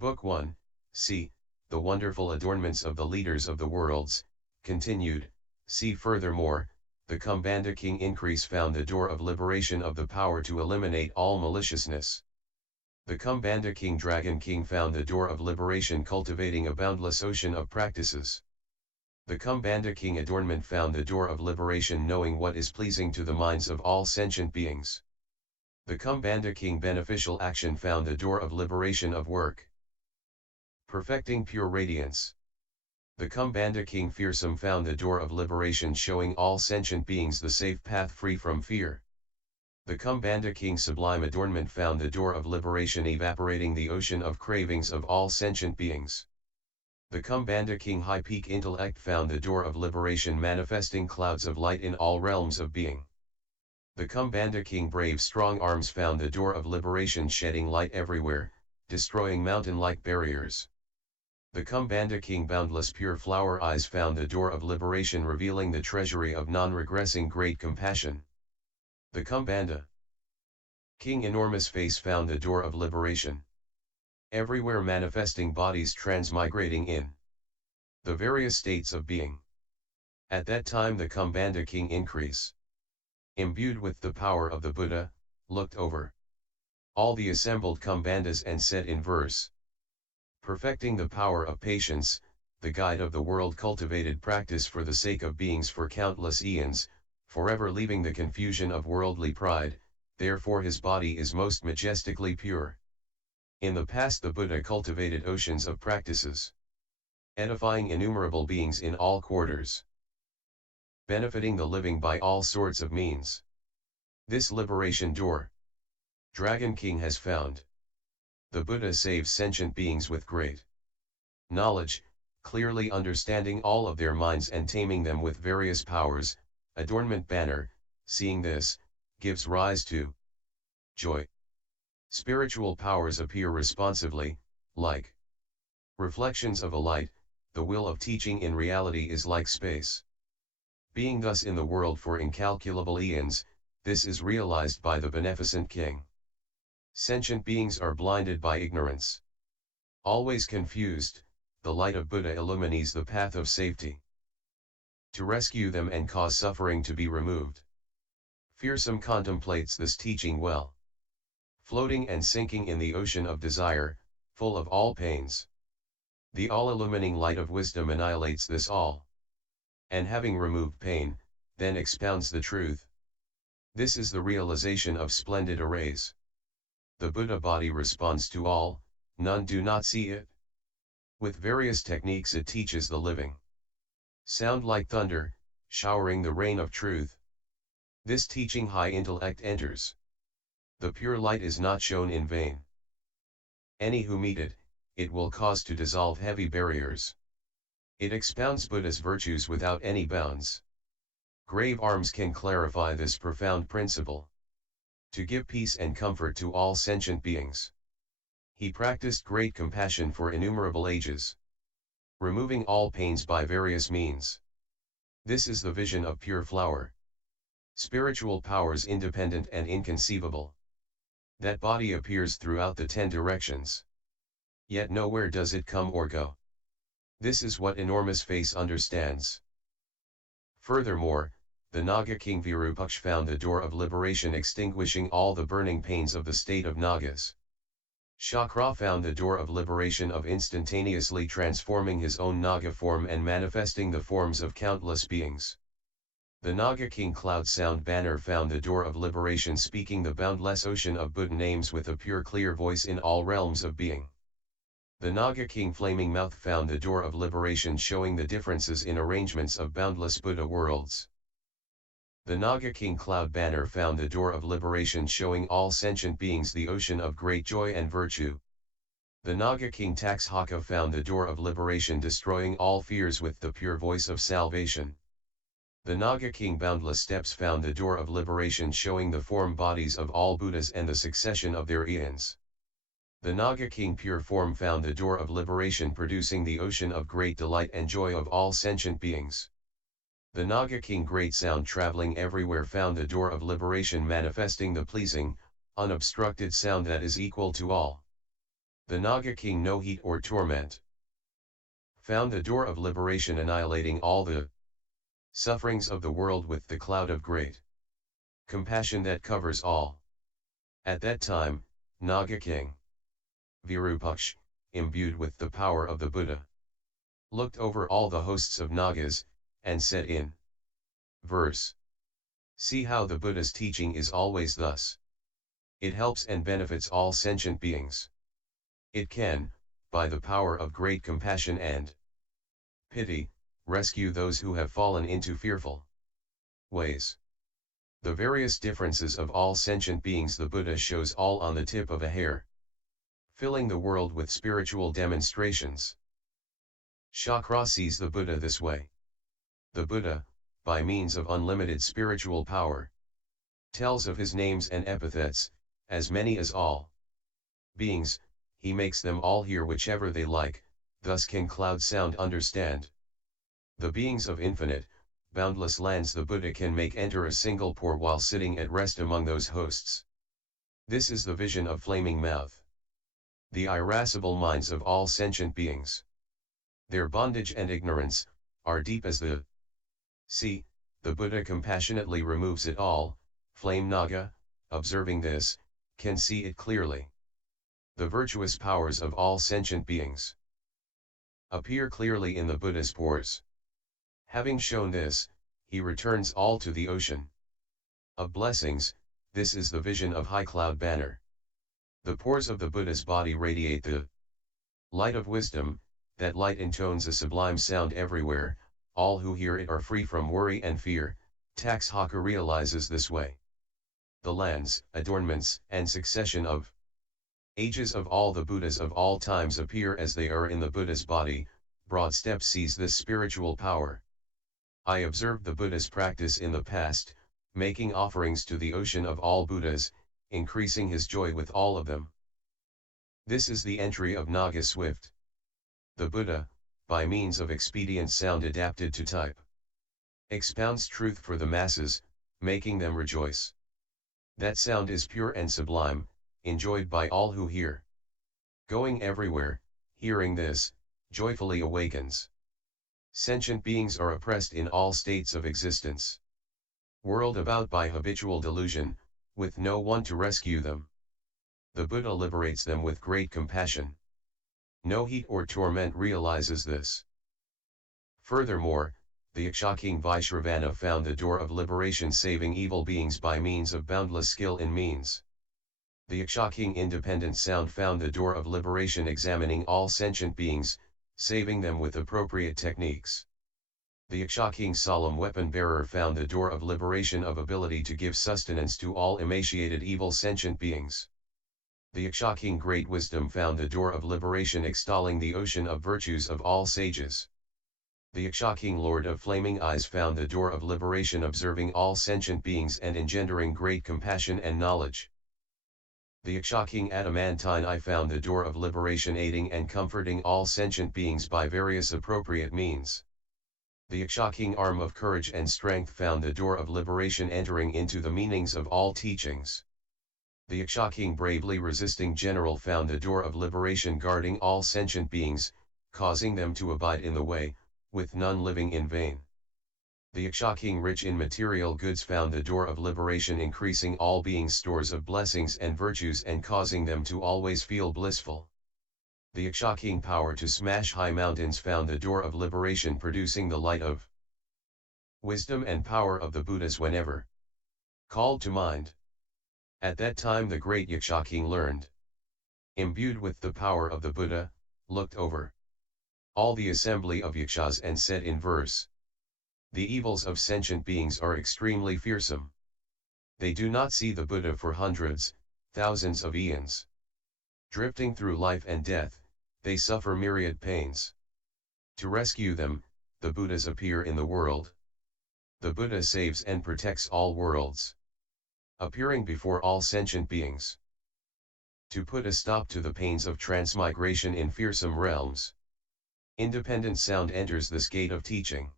Book 1, c. The wonderful adornments of the leaders of the worlds, continued. See furthermore, the Kumbhanda king increase found the door of liberation of the power to eliminate all maliciousness. The Kumbhanda king dragon king found the door of liberation cultivating a boundless ocean of practices. The Kumbhanda king adornment found the door of liberation knowing what is pleasing to the minds of all sentient beings. The Kumbhanda king beneficial action found the door of liberation of work. Perfecting pure radiance. The Kumbhanda king fearsome found the door of liberation showing all sentient beings the safe path free from fear. The Kumbhanda king sublime adornment found the door of liberation evaporating the ocean of cravings of all sentient beings. The Kumbhanda king high peak intellect found the door of liberation manifesting clouds of light in all realms of being. The Kumbhanda king brave strong arms found the door of liberation shedding light everywhere, destroying mountain-like barriers. The Kumbhanda king boundless pure flower eyes found the door of liberation revealing the treasury of non-regressing great compassion. The Kumbhanda king enormous face found the door of liberation. Everywhere manifesting bodies transmigrating in the various states of being. At that time the Kumbhanda king increase. Imbued with the power of the Buddha, looked over all the assembled Kumbhandas and said in verse. Perfecting the power of patience, the guide of the world cultivated practice for the sake of beings for countless eons, forever leaving the confusion of worldly pride, therefore his body is most majestically pure. In the past the Buddha cultivated oceans of practices, edifying innumerable beings in all quarters, benefiting the living by all sorts of means. This liberation door, Dragon King has found. The Buddha saves sentient beings with great knowledge, clearly understanding all of their minds and taming them with various powers. Adornment banner, seeing this, gives rise to joy. Spiritual powers appear responsively, like reflections of a light. The will of teaching in reality is like space. Being thus in the world for incalculable eons, this is realized by the beneficent king. Sentient beings are blinded by ignorance. Always confused, the light of Buddha illumines the path of safety. To rescue them and cause suffering to be removed. Fearsome contemplates this teaching well. Floating and sinking in the ocean of desire, full of all pains. The all-illumining light of wisdom annihilates this all. And having removed pain, then expounds the truth. This is the realization of splendid arrays. The Buddha body responds to all, none do not see it. With various techniques it teaches the living. Sound like thunder, showering the rain of truth. This teaching high intellect enters. The pure light is not shown in vain. Any who meet it, it will cause to dissolve heavy barriers. It expounds Buddha's virtues without any bounds. Grave arms can clarify this profound principle. To give peace and comfort to all sentient beings. He practiced great compassion for innumerable ages. Removing all pains by various means. This is the vision of pure flower. Spiritual powers independent and inconceivable. That body appears throughout the 10 directions. Yet nowhere does it come or go. This is what enormous face understands. Furthermore, the Naga king Virupaksh found the door of liberation extinguishing all the burning pains of the state of Nagas. Shakra found the door of liberation of instantaneously transforming his own Naga form and manifesting the forms of countless beings. The Naga king Cloud Sound Banner found the door of liberation speaking the boundless ocean of Buddha names with a pure clear voice in all realms of being. The Naga king Flaming Mouth found the door of liberation showing the differences in arrangements of boundless Buddha worlds. The Naga king Cloud Banner found the door of liberation showing all sentient beings the ocean of great joy and virtue. The Naga king Taxhaka found the door of liberation destroying all fears with the pure voice of salvation. The Naga king Boundless Steps found the door of liberation showing the form bodies of all Buddhas and the succession of their eons. The Naga king Pure Form found the door of liberation producing the ocean of great delight and joy of all sentient beings. The Naga king Great Sound traveling everywhere found the door of liberation manifesting the pleasing, unobstructed sound that is equal to all. The Naga king no heat or torment. Found the door of liberation, annihilating all the sufferings of the world with the cloud of great compassion that covers all. At that time, Naga king Virupaksha, imbued with the power of the Buddha, looked over all the hosts of Nagas, and said in verse, "See how the Buddha's teaching is always thus. It helps and benefits all sentient beings. It can, by the power of great compassion and pity, rescue those who have fallen into fearful ways." The various differences of all sentient beings the Buddha shows all on the tip of a hair, filling the world with spiritual demonstrations. Chakra sees the Buddha this way. The Buddha, by means of unlimited spiritual power, tells of his names and epithets, as many as all beings, he makes them all hear whichever they like, thus can cloud sound understand. The beings of infinite, boundless lands the Buddha can make enter a single pore while sitting at rest among those hosts. This is the vision of flaming mouth. The irascible minds of all sentient beings, their bondage and ignorance, are deep as the sea. The Buddha compassionately removes it all. Flame Naga, observing this, can see it clearly. The virtuous powers of all sentient beings appear clearly in the Buddha's pores. Having shown this, he returns all to the ocean of blessings. This is the vision of high cloud banner. The pores of the Buddha's body radiate the light of wisdom. That light intones a sublime sound everywhere. All who hear it are free from worry and fear. Taxhaka realizes this way. The lands, adornments, and succession of ages of all the Buddhas of all times appear as they are in the Buddha's body. Broad Step sees this spiritual power. I observed the Buddha's practice in the past, making offerings to the ocean of all Buddhas, increasing his joy with all of them. This is the entry of Naga Swift. The Buddha, by means of expedient sound adapted to type, expounds truth for the masses, making them rejoice. That sound is pure and sublime, enjoyed by all who hear. Going everywhere, hearing this, joyfully awakens. Sentient beings are oppressed in all states of existence, whirled about by habitual delusion, with no one to rescue them. The Buddha liberates them with great compassion. No heat or torment realizes this. Furthermore, the Yaksha king Vaishravana found the door of liberation, saving evil beings by means of boundless skill in means. The Yaksha king Independent Sound found the door of liberation, examining all sentient beings, saving them with appropriate techniques. The Yaksha king Solemn Weapon Bearer found the door of liberation, of ability to give sustenance to all emaciated evil sentient beings. The Yaksha king Great Wisdom found the door of liberation, extolling the ocean of virtues of all sages. The Yaksha king Lord of Flaming Eyes found the door of liberation, observing all sentient beings and engendering great compassion and knowledge. The Yaksha king Adamantine Eye found the door of liberation, aiding and comforting all sentient beings by various appropriate means. The Yaksha king Arm of Courage and Strength found the door of liberation, entering into the meanings of all teachings. The Yaksha king Bravely Resisting General found the door of liberation, guarding all sentient beings, causing them to abide in the way, with none living in vain. The Yaksha king Rich in Material Goods found the door of liberation, increasing all beings' stores of blessings and virtues and causing them to always feel blissful. The Yaksha king Power to Smash High Mountains found the door of liberation, producing the light of wisdom and power of the Buddhas whenever called to mind. At that time the great Yaksha king learned, imbued with the power of the Buddha, looked over all the assembly of Yakshas and said in verse, "The evils of sentient beings are extremely fearsome. They do not see the Buddha for hundreds, thousands of eons. Drifting through life and death, they suffer myriad pains. To rescue them, the Buddhas appear in the world. The Buddha saves and protects all worlds, appearing before all sentient beings, to put a stop to the pains of transmigration in fearsome realms." Independent Sound enters this gate of teaching.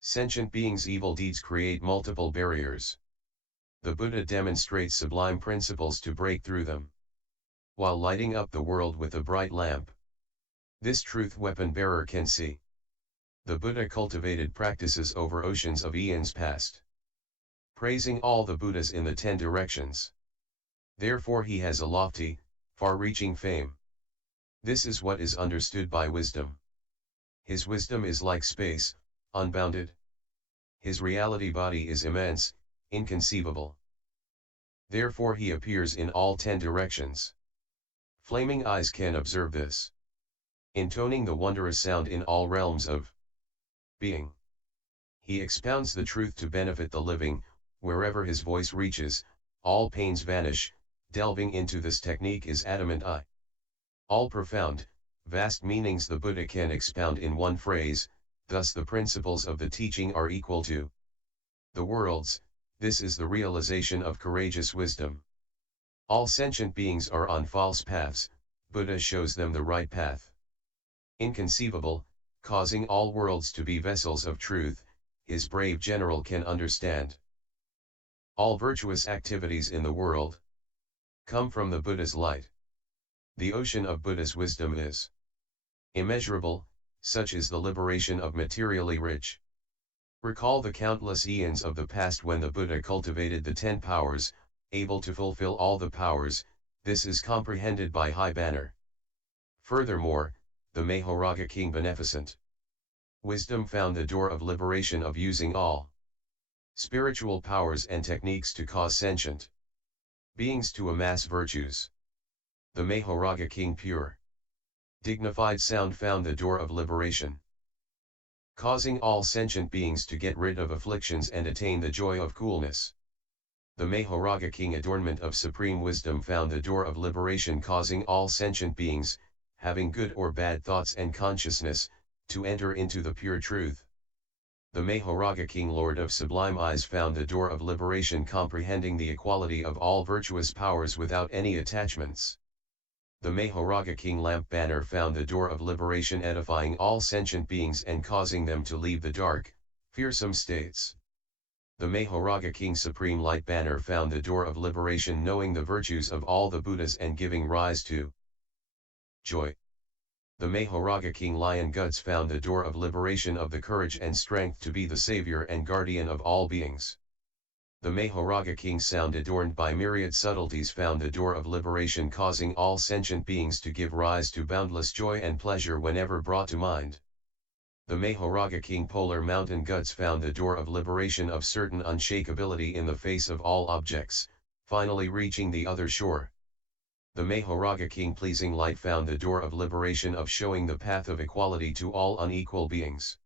Sentient beings' evil deeds create multiple barriers. The Buddha demonstrates sublime principles to break through them. while lighting up the world with a bright lamp. This truth weapon bearer can see. The Buddha cultivated practices over oceans of eons past, praising all the Buddhas in the 10 directions. Therefore he has a lofty, far-reaching fame. This is what is understood by wisdom. His wisdom is like space, unbounded. His reality body is immense, inconceivable. Therefore he appears in all 10 directions. Flaming eyes can observe this, intoning the wondrous sound in all realms of being. He expounds the truth to benefit the living. Wherever his voice reaches, all pains vanish. Delving into this technique is adamant eye. All profound, vast meanings the Buddha can expound in one phrase, thus the principles of the teaching are equal to the worlds. This is the realization of courageous wisdom. All sentient beings are on false paths. Buddha shows them the right path. Inconceivable, causing all worlds to be vessels of truth, his brave general can understand. All virtuous activities in the world come from the Buddha's light. The ocean of Buddha's wisdom is immeasurable, such is the liberation of materially rich. Recall the countless eons of the past when the Buddha cultivated the 10 powers, able to fulfill all the powers. This is comprehended by high banner. Furthermore, the Mahoraga king beneficent wisdom found the door of liberation of using all spiritual powers and techniques to cause sentient beings to amass virtues. The Mahoraga king pure, dignified sound found the door of liberation, causing all sentient beings to get rid of afflictions and attain the joy of coolness. The Mahoraga king adornment of supreme wisdom found the door of liberation, causing all sentient beings, having good or bad thoughts and consciousness, to enter into the pure truth. The Mahoraga king lord of sublime eyes found the door of liberation, comprehending the equality of all virtuous powers without any attachments. The Mahoraga king lamp banner found the door of liberation, edifying all sentient beings and causing them to leave the dark, fearsome states. The Mahoraga king supreme light banner found the door of liberation, knowing the virtues of all the Buddhas and giving rise to joy. The Mahoraga king lion guts found the door of liberation of the courage and strength to be the savior and guardian of all beings. The Mahoraga king sound adorned by myriad subtleties found the door of liberation, causing all sentient beings to give rise to boundless joy and pleasure whenever brought to mind. The Mahoraga king polar mountain guts found the door of liberation of certain unshakability in the face of all objects, finally reaching the other shore. The Mahoraga king pleasing light found the door of liberation of showing the path of equality to all unequal beings.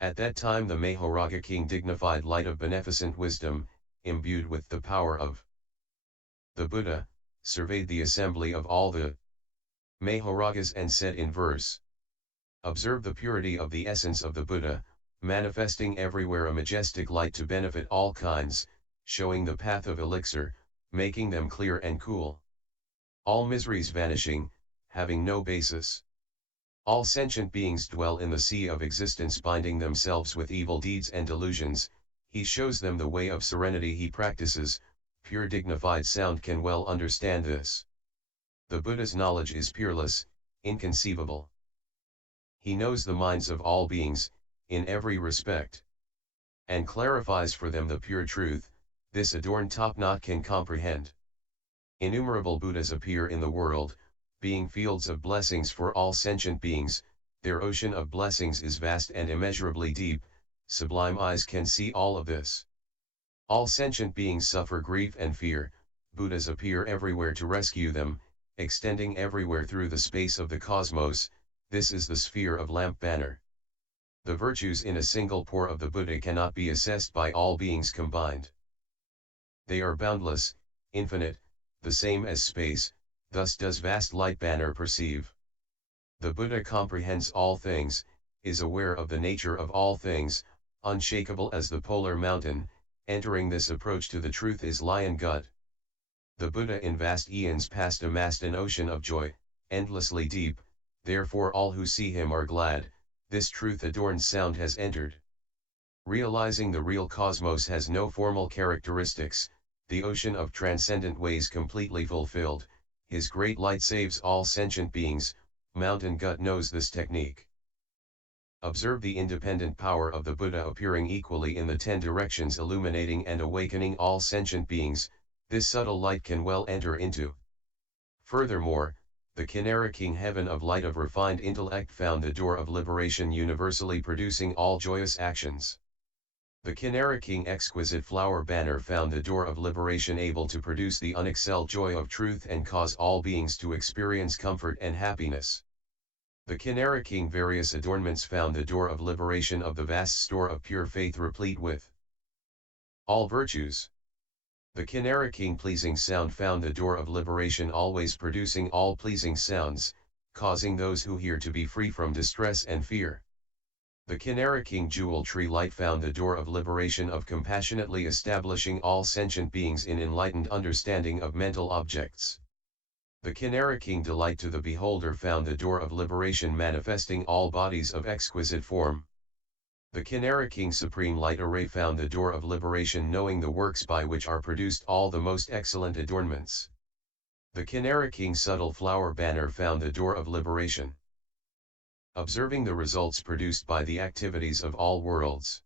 At that time the Mahoraga king dignified light of beneficent wisdom, imbued with the power of the Buddha, surveyed the assembly of all the Mahoragas and said in verse, "Observe the purity of the essence of the Buddha, manifesting everywhere a majestic light to benefit all kinds, showing the path of elixir, making them clear and cool. All miseries vanishing, having no basis. All sentient beings dwell in the sea of existence, binding themselves with evil deeds and delusions. He shows them the way of serenity he practices. Pure dignified sound can well understand this. The Buddha's knowledge is peerless, inconceivable. He knows the minds of all beings, in every respect, and clarifies for them the pure truth. This adorned top-knot can comprehend. Innumerable Buddhas appear in the world, being fields of blessings for all sentient beings. Their ocean of blessings is vast and immeasurably deep. Sublime eyes can see all of this. All sentient beings suffer grief and fear. Buddhas appear everywhere to rescue them, extending everywhere through the space of the cosmos. This is the sphere of lamp banner. The virtues in a single pore of the Buddha cannot be assessed by all beings combined. They are boundless, infinite, the same as space. Thus does vast light banner perceive. The Buddha comprehends all things, is aware of the nature of all things, unshakable as the polar mountain. Entering this approach to the truth is lion gut. The Buddha in vast eons past amassed an ocean of joy, endlessly deep. Therefore all who see him are glad. This truth-adorned sound has entered. Realizing the real cosmos has no formal characteristics, the ocean of transcendent ways completely fulfilled, his great light saves all sentient beings. Mountain Gut knows this technique. Observe the independent power of the Buddha appearing equally in the 10 directions, illuminating and awakening all sentient beings. This subtle light can well enter into. Furthermore, the Kinara King heaven of light of refined intellect found the door of liberation, universally producing all joyous actions. The Kinara King exquisite flower banner found the door of liberation, able to produce the unexcelled joy of truth and cause all beings to experience comfort and happiness. The Kinara King various adornments found the door of liberation of the vast store of pure faith, replete with all virtues. The Kinara King pleasing sound found the door of liberation, always producing all pleasing sounds, causing those who hear to be free from distress and fear. The Kinara King jewel tree light found the door of liberation of compassionately establishing all sentient beings in enlightened understanding of mental objects. The Kinara King delight to the beholder found the door of liberation, manifesting all bodies of exquisite form. The Kinara King supreme light array found the door of liberation, knowing the works by which are produced all the most excellent adornments. The Kinara King subtle flower banner found the door of liberation, observing the results produced by the activities of all worlds.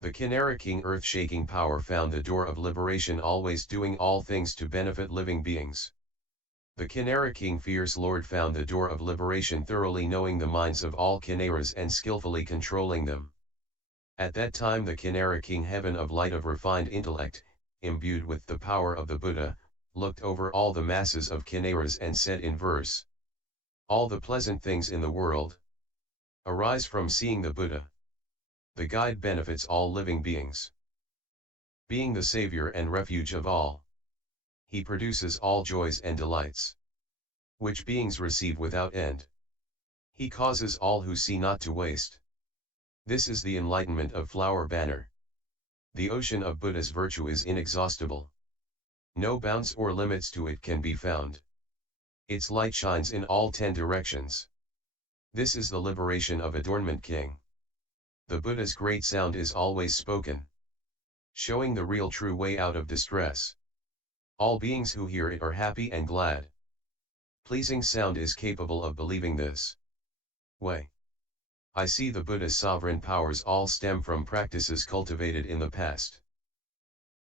The Kinara King earth-shaking power found the door of liberation, always doing all things to benefit living beings. The Kinara King fierce lord found the door of liberation, thoroughly knowing the minds of all Kinaras and skillfully controlling them. At that time the Kinara King heaven of light of refined intellect, imbued with the power of the Buddha, looked over all the masses of Kinaras and said in verse, all the pleasant things in the world arise from seeing the Buddha. The guide benefits all living beings. Being the savior and refuge of all, he produces all joys and delights, which beings receive without end. He causes all who see not to waste. This is the enlightenment of flower banner. The ocean of Buddha's virtue is inexhaustible. No bounds or limits to it can be found. Its light shines in all 10 directions. This is the liberation of Adornment King. The Buddha's great sound is always spoken, showing the real true way out of distress. All beings who hear it are happy and glad. Pleasing sound is capable of believing this way. I see the Buddha's sovereign powers all stem from practices cultivated in the past.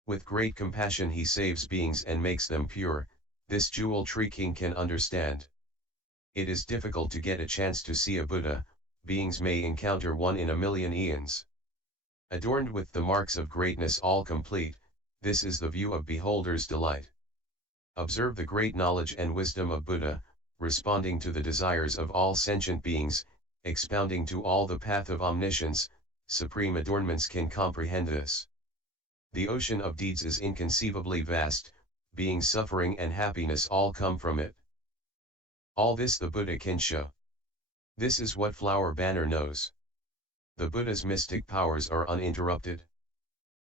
With great compassion he saves beings and makes them pure. This jewel tree king can understand. It is difficult to get a chance to see a Buddha, beings may encounter one in a million eons. Adorned with the marks of greatness all complete, this is the view of beholder's delight. Observe the great knowledge and wisdom of Buddha, responding to the desires of all sentient beings, expounding to all the path of omniscience. Supreme adornments can comprehend this. The ocean of deeds is inconceivably vast, being suffering and happiness all come from it. All this the Buddha can show. This is what flower banner knows. The Buddha's mystic powers are uninterrupted.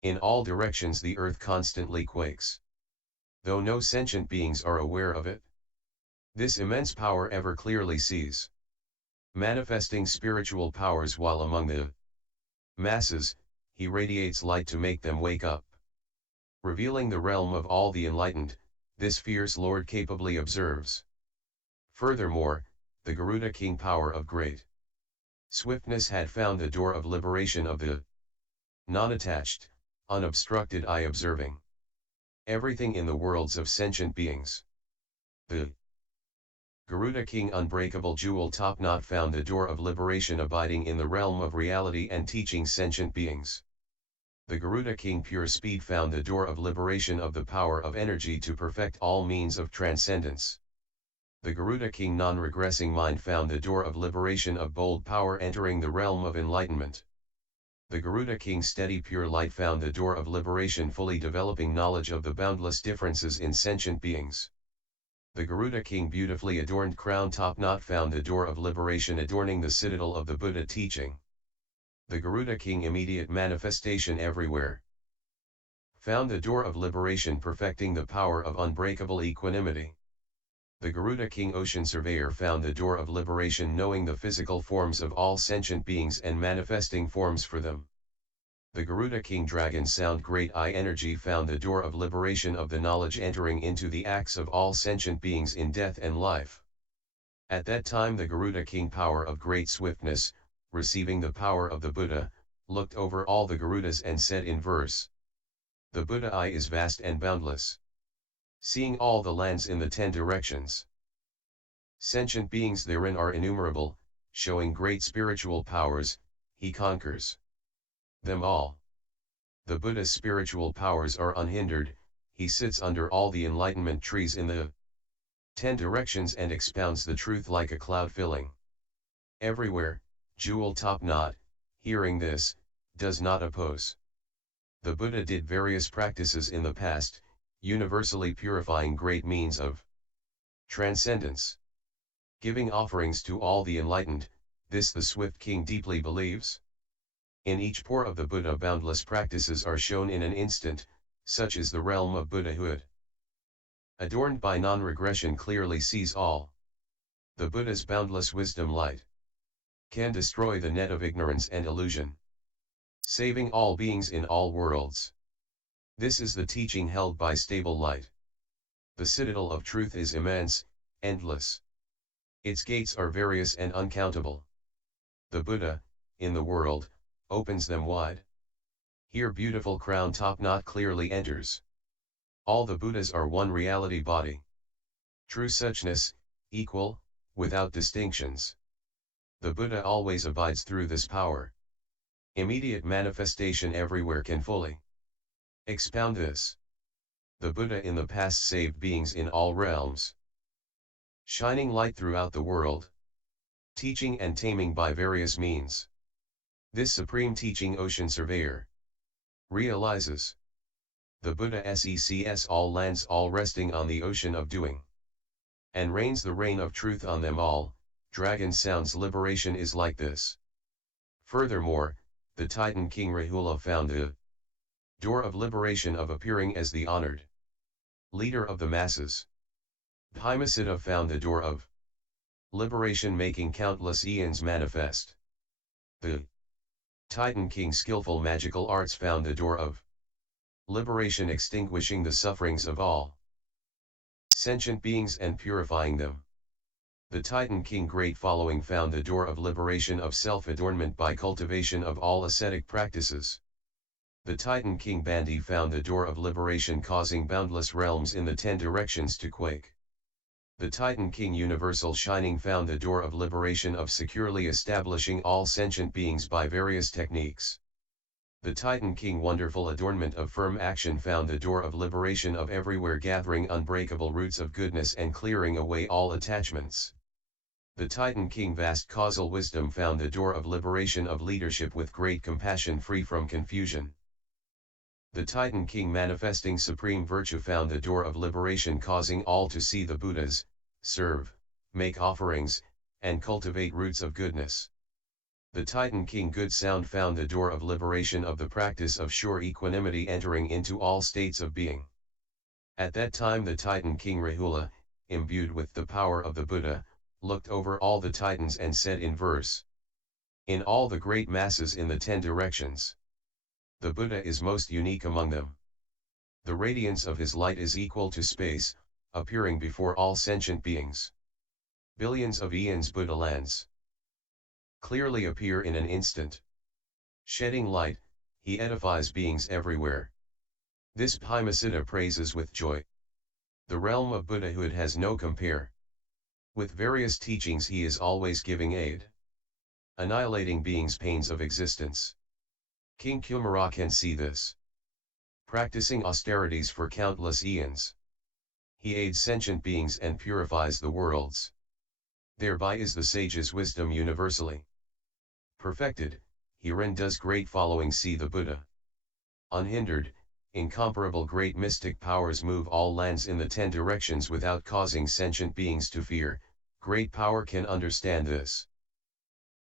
In all directions the earth constantly quakes, though no sentient beings are aware of it. This immense power ever clearly sees, manifesting spiritual powers while among the masses, he radiates light to make them wake up. Revealing the realm of all the enlightened, this fierce lord capably observes. Furthermore, the Garuda King power of great swiftness had found the door of liberation of the non-attached, unobstructed eye, observing everything in the worlds of sentient beings. The Garuda King unbreakable jewel top knot found the door of liberation, abiding in the realm of reality and teaching sentient beings. The Garuda King pure speed found the door of liberation of the power of energy to perfect all means of transcendence. The Garuda King non-regressing mind found the door of liberation of bold power, entering the realm of enlightenment. The Garuda King steady pure light found the door of liberation, fully developing knowledge of the boundless differences in sentient beings. The Garuda King beautifully adorned crown top knot found the door of liberation, adorning the citadel of the Buddha teaching. The Garuda King immediate manifestation everywhere found the door of liberation, perfecting the power of unbreakable equanimity. The Garuda King ocean surveyor found the door of liberation, knowing the physical forms of all sentient beings and manifesting forms for them. The Garuda King Dragon Sound Great Eye Energy found the door of liberation of the knowledge entering into the acts of all sentient beings in death and life. At that time the Garuda King Power of Great Swiftness, receiving the power of the Buddha, looked over all the Garudas and said in verse, "The Buddha eye is vast and boundless, seeing all the lands in the 10 directions. Sentient beings therein are innumerable, showing great spiritual powers, he conquers them all. The Buddha's spiritual powers are unhindered, he sits under all the enlightenment trees in the 10 directions and expounds the truth like a cloud filling everywhere, jewel top knot, hearing this, does not oppose." The Buddha did various practices in the past, universally purifying great means of transcendence. Giving offerings to all the enlightened, this the swift king deeply believes. In each pore of the Buddha boundless practices are shown in an instant, such is the realm of Buddhahood. Adorned by non-regression clearly sees all. The Buddha's boundless wisdom light can destroy the net of ignorance and illusion, saving all beings in all worlds. This is the teaching held by stable light. The citadel of truth is immense, endless. Its gates are various and uncountable. The Buddha, in the world, opens them wide. Here beautiful crown top knot clearly enters. All the Buddhas are one reality body. True suchness, equal, without distinctions. The Buddha always abides through this power. Immediate manifestation everywhere can fully expound this. The Buddha in the past saved beings in all realms, shining light throughout the world, teaching and taming by various means. This supreme teaching ocean surveyor realizes. The Buddha secs all lands all resting on the ocean of doing, and rains the rain of truth on them all. Dragon Sound's liberation is like this. Furthermore, the Titan King Rahula found the door of liberation of appearing as the honored leader of the masses. Bhimasiddha found the door of liberation making countless eons manifest. The Titan King Skillful Magical Arts found the door of liberation extinguishing the sufferings of all sentient beings and purifying them. The Titan King Great Following found the door of liberation of self-adornment by cultivation of all ascetic practices. The Titan King Bandi found the door of liberation causing boundless realms in the 10 directions to quake. The Titan King Universal Shining found the door of liberation of securely establishing all sentient beings by various techniques. The Titan King Wonderful Adornment of Firm Action found the door of liberation of everywhere gathering unbreakable roots of goodness and clearing away all attachments. The Titan King Vast Causal Wisdom found the door of liberation of leadership with great compassion free from confusion. The Titan King Manifesting Supreme Virtue found the door of liberation causing all to see the Buddhas, serve, make offerings, and cultivate roots of goodness. The Titan King Good Sound found the door of liberation of the practice of sure equanimity entering into all states of being. At that time the Titan King Rahula, imbued with the power of the Buddha, looked over all the Titans and said in verse, "In all the great masses in the 10 directions, the Buddha is most unique among them. The radiance of his light is equal to space, appearing before all sentient beings. Billions of eons Buddha lands clearly appear in an instant. Shedding light, he edifies beings everywhere. This Bhimasiddha praises with joy. The realm of Buddhahood has no compare. With various teachings he is always giving aid, annihilating beings' pains of existence. King Kumara can see this. Practicing austerities for countless eons, he aids sentient beings and purifies the worlds. Thereby is the sage's wisdom universally perfected. Herein does great following see the Buddha. Unhindered, incomparable great mystic powers move all lands in the 10 directions without causing sentient beings to fear. Great power can understand this.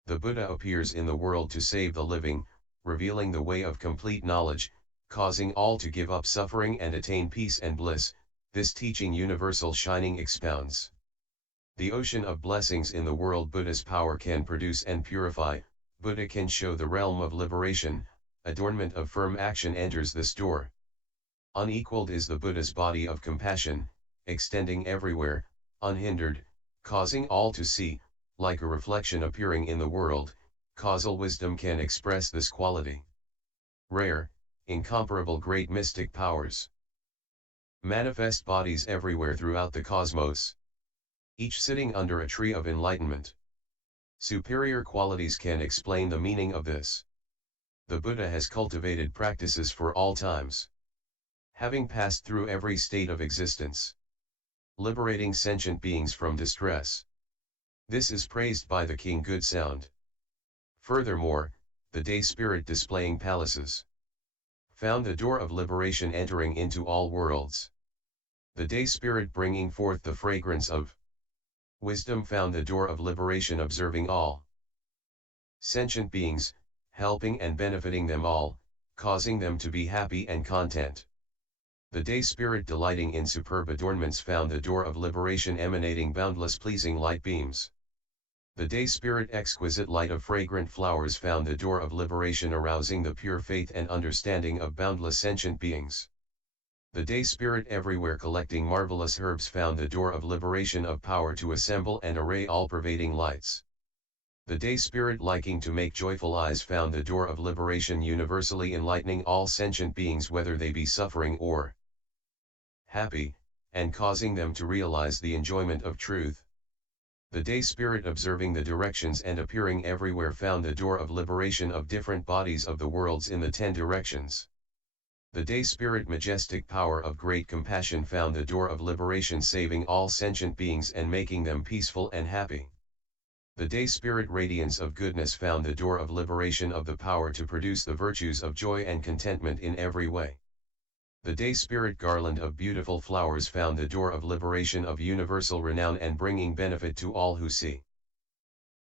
The Buddha appears in the world to save the living, revealing the way of complete knowledge, causing all to give up suffering and attain peace and bliss. This teaching universal shining expounds. The ocean of blessings in the world Buddha's power can produce and purify. Buddha can show the realm of liberation, adornment of firm action enters this door. Unequaled is the Buddha's body of compassion, extending everywhere, unhindered, causing all to see, like a reflection appearing in the world. Causal wisdom can express this quality. Rare, incomparable great mystic powers. Manifest bodies everywhere throughout the cosmos. Each sitting under a tree of enlightenment. Superior qualities can explain the meaning of this. The Buddha has cultivated practices for all times. Having passed through every state of existence. Liberating sentient beings from distress. This is praised by the King Good Sound. Furthermore, the day spirit displaying palaces. Found the door of liberation entering into all worlds. The day spirit bringing forth the fragrance of wisdom found the door of liberation observing all sentient beings, helping and benefiting them all, causing them to be happy and content. The day spirit delighting in superb adornments found the door of liberation emanating boundless pleasing light beams. The day spirit exquisite light of fragrant flowers found the door of liberation arousing the pure faith and understanding of boundless sentient beings. The day spirit everywhere collecting marvelous herbs found the door of liberation of power to assemble and array all-pervading lights. The day spirit liking to make joyful eyes found the door of liberation universally enlightening all sentient beings whether they be suffering or happy, and causing them to realize the enjoyment of truth. The day spirit observing the directions and appearing everywhere found the door of liberation of different bodies of the worlds in the 10 directions. The day spirit majestic power of great compassion found the door of liberation saving all sentient beings and making them peaceful and happy. The day spirit radiance of goodness found the door of liberation of the power to produce the virtues of joy and contentment in every way. The day spirit garland of beautiful flowers found the door of liberation of universal renown and bringing benefit to all who see.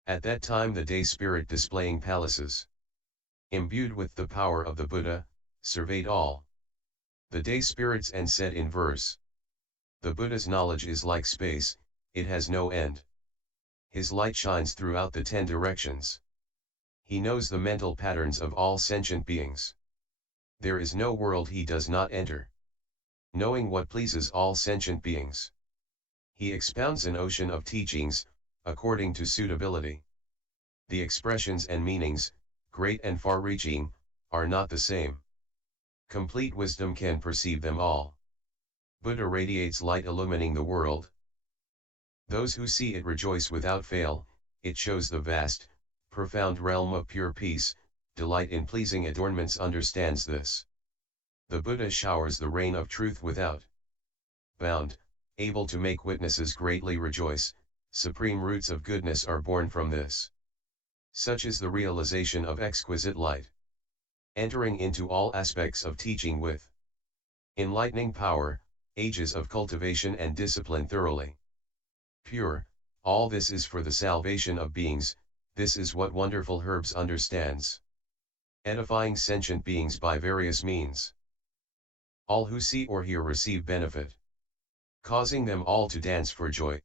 At that time the day spirit displaying palaces, imbued with the power of the Buddha, surveyed all the day spirits and said in verse, the Buddha's knowledge is like space, it has no end. His light shines throughout the 10 directions. He knows the mental patterns of all sentient beings. There is no world he does not enter. Knowing what pleases all sentient beings. He expounds an ocean of teachings, according to suitability. The expressions and meanings, great and far-reaching, are not the same. Complete wisdom can perceive them all. Buddha radiates light illumining the world. Those who see it rejoice without fail, it shows the vast, profound realm of pure peace, delight in pleasing adornments understands this. The Buddha showers the rain of truth without bound, able to make witnesses greatly rejoice, supreme roots of goodness are born from this. Such is the realization of exquisite light. Entering into all aspects of teaching with enlightening power, ages of cultivation and discipline thoroughly pure, all this is for the salvation of beings, this is what wonderful herbs understands. Edifying sentient beings by various means. All who see or hear receive benefit. Causing them all to dance for joy.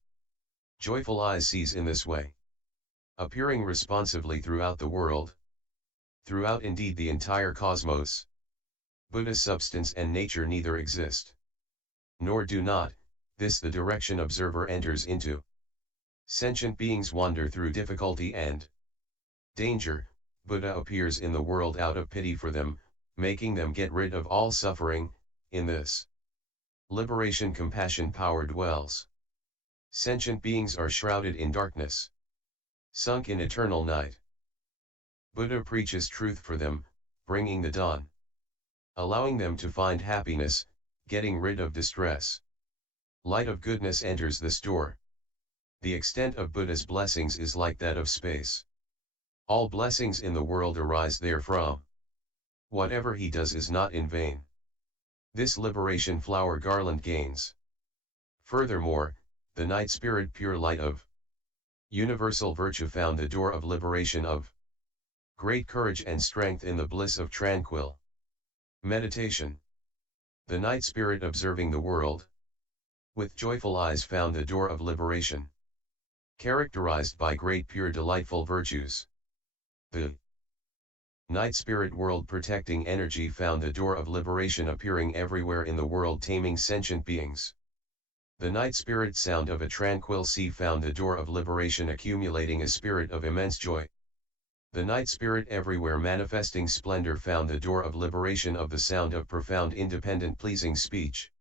Joyful eyes sees in this way. Appearing responsively throughout the world. Throughout indeed the entire cosmos. Buddha's substance and nature neither exist. Nor do not, this the direction observer enters into. Sentient beings wander through difficulty and danger, Buddha appears in the world out of pity for them, making them get rid of all suffering, in this liberation compassion power dwells. Sentient beings are shrouded in darkness, sunk in eternal night. Buddha preaches truth for them, bringing the dawn. Allowing them to find happiness, getting rid of distress. Light of goodness enters this door. The extent of Buddha's blessings is like that of space. All blessings in the world arise therefrom. Whatever he does is not in vain. This liberation flower garland gains. Furthermore, the night spirit pure light of universal virtue found the door of liberation of great courage and strength in the bliss of tranquil meditation. The night spirit observing the world with joyful eyes found the door of liberation, characterized by great pure delightful virtues. The Night spirit world protecting energy found the door of liberation appearing everywhere in the world taming sentient beings. The night spirit sound of a tranquil sea found the door of liberation accumulating a spirit of immense joy. The night spirit everywhere manifesting splendor found the door of liberation of the sound of profound independent pleasing speech.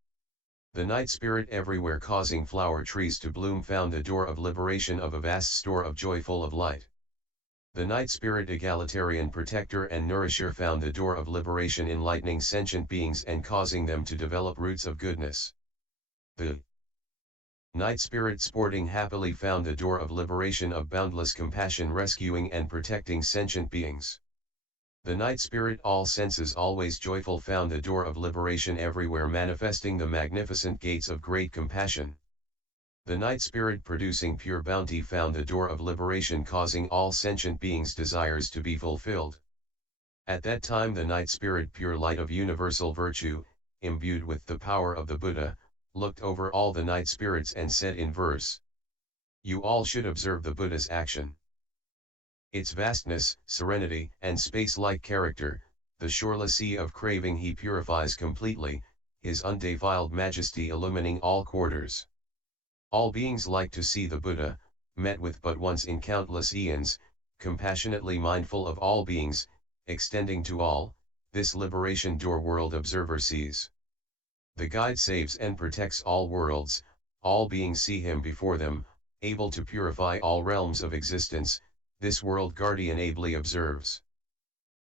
The night spirit everywhere causing flower trees to bloom found the door of liberation of a vast store of joy full of light. The night spirit egalitarian protector and nourisher found the door of liberation enlightening sentient beings and causing them to develop roots of goodness. The night spirit sporting happily found the door of liberation of boundless compassion rescuing and protecting sentient beings. The night spirit all senses always joyful found the door of liberation everywhere manifesting the magnificent gates of great compassion. The night spirit producing pure bounty found the door of liberation causing all sentient beings' desires to be fulfilled. At that time the night spirit pure light of universal virtue, imbued with the power of the Buddha, looked over all the night spirits and said in verse, "You all should observe the Buddha's action. Its vastness, serenity, and space-like character, the shoreless sea of craving he purifies completely, his undefiled majesty illumining all quarters. All beings like to see the Buddha, met with but once in countless eons, compassionately mindful of all beings, extending to all, this liberation door world observer sees. The guide saves and protects all worlds, all beings see him before them, able to purify all realms of existence, this world guardian ably observes.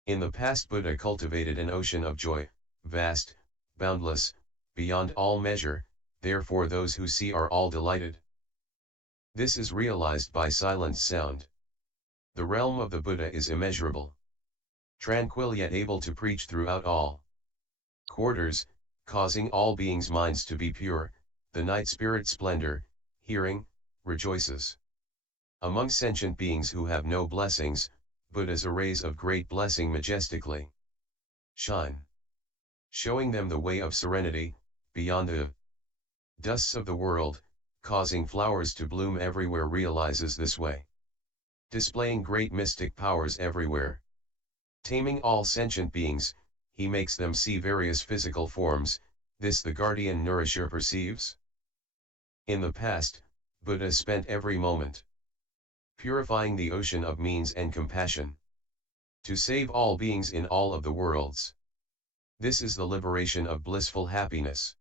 In the past Buddha cultivated an ocean of joy, vast, boundless, beyond all measure, therefore those who see are all delighted. This is realized by silent sound. The realm of the Buddha is immeasurable. Tranquil yet able to preach throughout all quarters, causing all beings' minds to be pure, the night spirit splendor, hearing, rejoices. Among sentient beings who have no blessings, Buddha's arrays of great blessing majestically shine, showing them the way of serenity, beyond the dusts of the world, causing flowers to bloom everywhere realizes this way. Displaying great mystic powers everywhere. Taming all sentient beings, he makes them see various physical forms, this the guardian nourisher perceives. In the past, Buddha spent every moment purifying the ocean of means and compassion to save all beings in all of the worlds. This is the liberation of blissful happiness.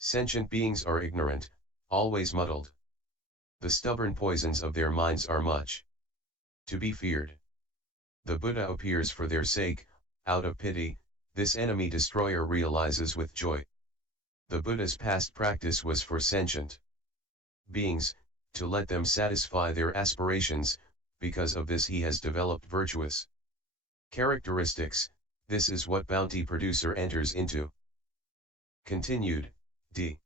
Sentient beings are ignorant, always muddled. The stubborn poisons of their minds are much to be feared. The Buddha appears for their sake, out of pity, this enemy destroyer realizes with joy. The Buddha's past practice was for sentient beings, to let them satisfy their aspirations, because of this he has developed virtuous characteristics, this is what bounty producer enters into. Continued, D.